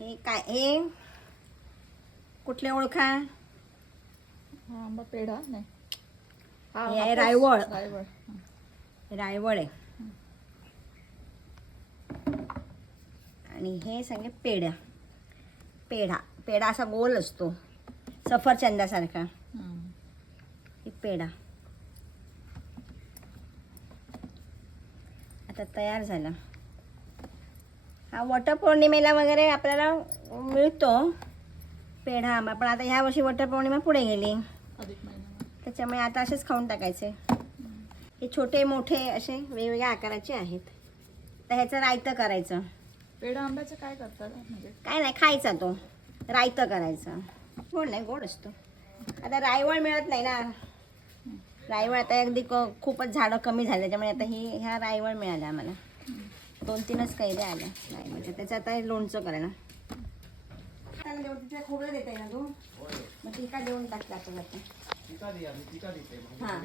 हे काय हे कुठले ओळखा? हा आंबा पेढा नाही, हे आहे रायवळ. रायवळ. रायवळ आहे. आणि हे सगळे पेढा. पेढा पेढा असा गोल असतो सफरचंदासारखा. हे पेढा आता तयार झाला. हा वटपौर्णिमेला वगैरे आपल्याला मिळतो पेढा आंबा, पण आता ह्या वर्षी वटपौर्णिमा पुढे गेली अधिक महिना. त्याच्यामुळे आता असेच खाऊन टाकायचे. हे छोटे मोठे असे वेगवेगळ्या आकाराचे आहेत. तर ह्याचं रायतं करायचं. पेढा आंब्याचं काय करतात म्हणजे? काय नाही, खायचा तो रायतं करायचं. गोड नाही, गोड असतो. आता रायवळ मिळत नाही ना. रायवळ आता अगदी खूपच झाडं कमी झाले, त्याच्यामुळे आता ह्या रायवळ मिळाल्या आम्हाला. 2-3च कैऱ्या आल्या रायवळच्या. त्याचं आता लोणचं करायला. तिथे खोबरं देता ना तू, मग ती का देऊन टाकला हां.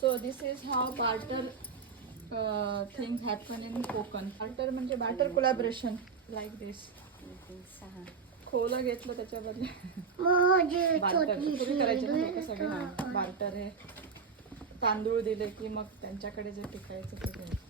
So this is how barter things happen in Kokan. Barter म्हणजे barter collaboration like this. 6 खोला घेतलं त्याच्या बदले बार्टर करायचे ना लोक सगळे. बार्टर हे तांदूळ दिले की मग त्यांच्याकडे जे पिकायचं ते द्यायचं.